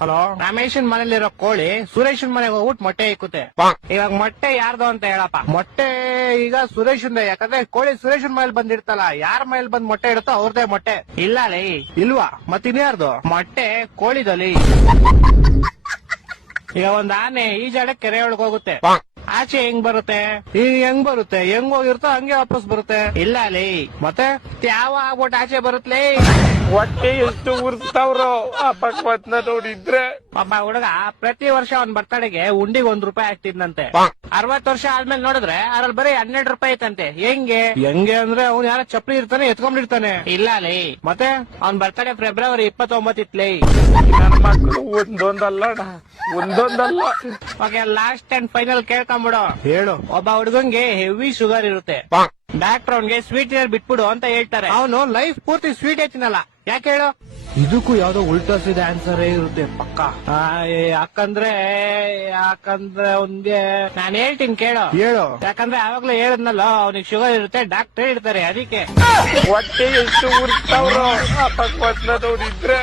Hello, ರಮೇಶನ್ ಮನೇಲಿರೋ ಕೋಳಿ ಸುರೇಶನ್ ಮನೆಗೆ ಹೋಗ್ಬಿಟ್ಟು ಮೊಟ್ಟೆ ಇಕ್ಕುತ್ತೆ. ಇವಾಗ ಮೊಟ್ಟೆ ಯಾರ್ದು ಅಂತ ಹೇಳಪ್ಪ. ಮೊಟ್ಟೆ ಈಗ ಸುರೇಶನ್, ಯಾಕಂದ್ರೆ ಕೋಳಿ ಸುರೇಶನ್ ಮನೇಲಿ ಬಂದಿರ್ತಲ್ಲ, ಯಾರ ಮನೇಲಿ ಬಂದ್ ಮೊಟ್ಟೆ ಇಡುತ್ತೋ ಅವ್ರದೇ ಮೊಟ್ಟೆ. ಇಲ್ಲ ಲೇ, ಇಲ್ವಾ? ಮತ್ತಿನ್ಯಾರ್ದು ಮೊಟ್ಟೆ? ಕೋಳಿದಲ್ಲಿ. ಈಗ ಒಂದ್ ಆನೆ ಈಜಾಡ ಕೆರೆ ಒಳಗ್ ಹೋಗುತ್ತೆ, ಆಚೆ ಹೆಂಗ್ ಬರುತ್ತೆ? ಈಗ ಹೆಂಗ್ ಬರುತ್ತೆ? ಹೆಂಗ್ ಹೋಗಿರುತ್ತೋ ಹಂಗೆ ವಾಪಸ್ ಬರುತ್ತೆ. ಇಲ್ಲ ಲೇ, ಮತ್ತೆ ಯಾವ ಆಗ್ಬಿಟ್ಟು ಆಚೆ ಬರುತ್ತಲೇ? ಹೊಟ್ಟೆ ಎಷ್ಟು ಉರ್ಸ್ತಾವ್ರೋ ಆ ಭಗವತ್ನ ನೋಡಿದ್ರೆ. ಒಬ್ಬ ಹುಡುಗ ಪ್ರತಿ ವರ್ಷ ಅವ್ನ್ ಬರ್ತಡೆಗೆ ಉಂಡಿಗೆ ₹1 ಹಾಕ್ತಿದ್ನಂತೆ. 60 ವರ್ಷ ಆದ್ಮೇಲೆ ನೋಡಿದ್ರೆ ಅದ್ರಲ್ಲಿ ಬರೀ ₹12 ಐತಂತೆ. ಹೆಂಗೆ ಅಂದ್ರೆ ಅವ್ನು ಯಾರ ಚಪ್ಪಲಿ ಇರ್ತಾನೆ ಎತ್ಕೊಂಡಿರ್ತಾನೆ. ಇಲ್ಲ ಲೇ, ಮತ್ತೆ ಅವ್ನ್ ಬರ್ತಡೆ ಫೆಬ್ರವರಿ 29 ಇತ್ಲೇ. ನನ್ ಮಕ್ಕಳು ಒಂದೊಂದಲ್ಲ ಓಕೆ, ಲಾಸ್ಟ್ ಅಂಡ್ ಫೈನಲ್ ಕೇಳ್ಕೊಂಬಿಡು. ಹೇಳು. ಒಬ್ಬ ಹುಡುಗಂಗೆ ಹೆವಿ ಶುಗರ್ ಇರುತ್ತೆ. ಡಾಕ್ಟರ್ ಅವ್ನ್ಗೆ ಸ್ವೀಟ್ ಬಿಟ್ಬಿಡು ಅಂತ ಹೇಳ್ತಾರೆ. ಅವನು ಲೈಫ್ ಪೂರ್ತಿ ಸ್ವೀಟ್ ಐತಿನಲ್ಲ, ಯಾಕೆ ಹೇಳು? ಇದಕ್ಕೂ ಯಾವ್ದೋ ಉಲ್ಟಾ ಸೀದಾ ಆನ್ಸರ್ ಇರುತ್ತೆ ಪಕ್ಕ. ಯಾಕಂದ್ರೆ ಅವ್ನ್ಗೆ ನಾನು ಹೇಳ್ತೀನಿ ಕೇಳು. ಯಾಕಂದ್ರೆ ಆವಾಗ್ಲೂ ಹೇಳದ್ನಲ್ಲ, ಅವ್ನಿಗೆ ಶುಗರ್ ಇರುತ್ತೆ, ಡಾಕ್ಟರ್ ಹೇಳ್ತಾರೆ ಅದಕ್ಕೆ. ಹೊಟ್ಟೆ ಎಷ್ಟು ಉರ್ಸ್ತಾವ್ರೋ ಆ ಭಗವತ್ನ ನೋಡಿದ್ರೆ.